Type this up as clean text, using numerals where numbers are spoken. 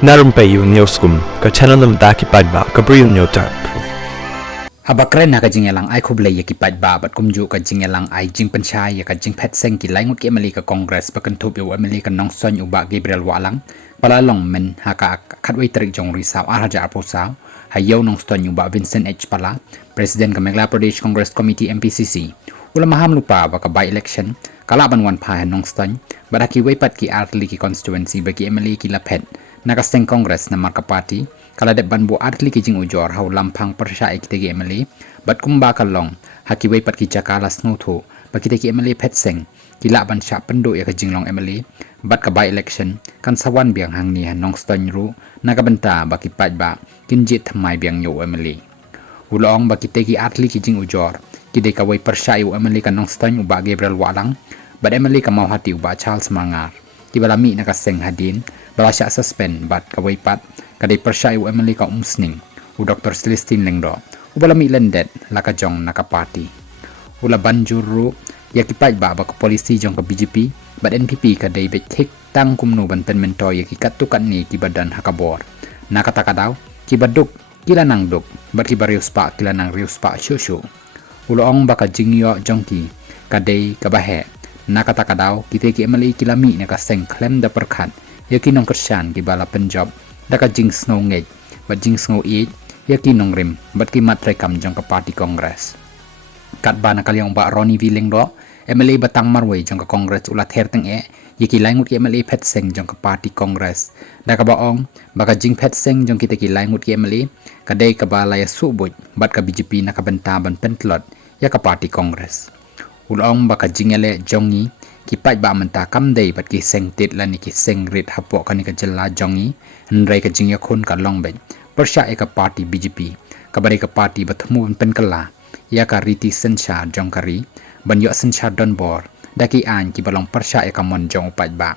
Narumpayu Newskum, ka channel nam daki padba, ka briyo nyo tarp. Habakren na ka jingelang ay kublay ya kipat ba bat kumju ka jingelang ay jing pensay ya ka jing pet seng ki laingut ki emali ka kongres pa kantup yu emali ka nong son yu ba Gabriel Walang palalong men haka katway tarik jong risaw araja aposaw hayaw nong son yu ba Vincent H. Pala President ka Megla Pradesh Congress Committee MPCC ula maham lupa ba ka by election kalaban wan pahan nong son badaki waypat ki artli ki constituency bagi emali ki lapet nakasteng kongres na marka party kala de banbu artli ki jing ujor hau lampang persya ikitegi emali bat kumba kalong haki waypat ki jakala snuthu bakiteki emali petseng kila ban sya pendo ya ka jinglong emali bat ka by election kan sawan biang hang ni nong ston ru nakabenta baki ba kinjit thamai biang yo emali ulong bakiteki artli ki jing ujor kide ka way persya yu emali kan nong ston uba Gabriel Walang bat emali ka mau hati uba Charles Mangar kibalami nakaseng hadin balasya suspend bat ka waypat kadai persya yu emali ka umsning u Dr. Celestine Lengdo ubalami lendet laka jong naka party ula banjuru yakipat ba ka polisi jong ka BJP bat NPP ka David Thik tang kumnu banten mento yaki katukan ni ki badan hakabor nakatakadaw ki baduk kila nang duk bat ki barius pa kila nang rius pa shushu uloong baka jingyo jongki kadai kabahe nakatakadaw kite ki emali kilami nakaseng klem da perkhat yaki nong kersyan ki bala Punjab daka jing snow ngej bat jing snow i yaki nong rim bat ki matre kam jong ka party kongres kat ba nakalyong ba Ronnie Viling do MLA batang marway jong ka kongres ulat herteng yaki laingut ki MLA pet seng jong ka party kongres daka baong baka jing pet seng jong kita ki laingut ki MLA kadai ka ba laya subuj bat ka BJP nakabenta ban pentlot ya ka party kongres ulong baka jingele jongi kipat ba menta kamdei bat ki seng tit lani ki seng rit hapo kani ka jela jongi nrai ka jingya khun ka longbet persya eka party BJP kabari ka party batmu penkala ya ka riti sensha jongkari banyo sensha donbor daki an ki balong persya eka mon jong upat ba